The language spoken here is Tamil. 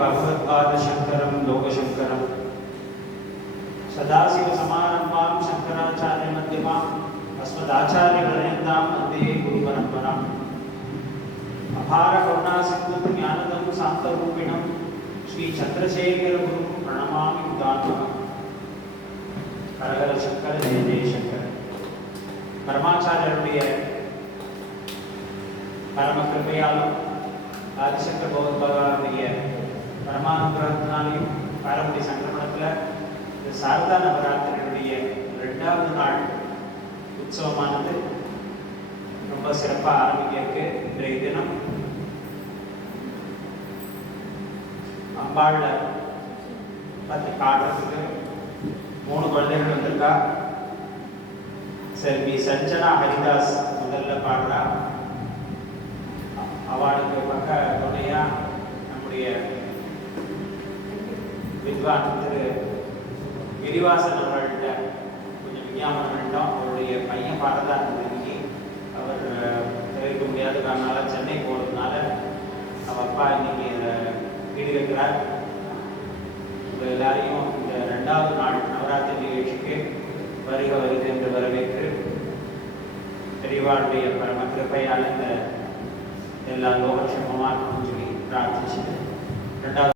भगवत्पादशङ्करं लोकशङ्करं सदाशिवसमारम्भां शङ्कराचार्यमध्यमाम् अस्मदाचार्यपर्यन्तां वन्दे गुरुपरम्पराम् अपारकरुणासिन्धुं ज्ञानदं शान्तरूपिणं श्रीचन्द्रशेखरगुरुं प्रणमामि उदात्तमम् हर हर शंकर जय जय शंकर परमाचार्यरुடைய பரம கிருபையாலும் ஆதிசங்கர பகவத்பாதாவுடைய பரமானுகிரகத்தினாலையும் பாரம்பரிய சங்கிரமணத்தில் இந்த சாரதா நவராத்திரியுடைய 2வது நாள் உற்சவமானது ரொம்ப சிறப்பாக ஆரம்பிக்க இன்றைய தினம் அம்பாளை பற்றி பாடுறதுக்கு 3 குழந்தைகள் வந்திருக்கா. செல்வி சஞ்சனா ஹரிதாஸ் முதல்ல பாடுறா. அவளுக்கு பக்க துணையா நம்முடைய வித்வான் திரு கிரிவாசன் அவர்கள்ட்ட கொஞ்சம் விஞ்ஞாபனம் பண்ணிட்டோம். அவருடைய பையன் பாடுறதா இருந்தது. இன்னைக்கு அவர் தெரிவிக்க முடியாத காரணால சென்னை போகிறதுனால அவர் அப்பா இன்னைக்கு ஈடுகட்டுறார். உங்கள் எல்லாரையும் இந்த 2வது நாள் நவராத்திரி நிகழ்ச்சிக்கு வருக வருக என்று வரவேற்று பெரியவாளுடைய பரம கிருபையால் இந்த எல்லா லோகக்ஷேமமாக சொல்லி பிரார்த்திச்சு 2வது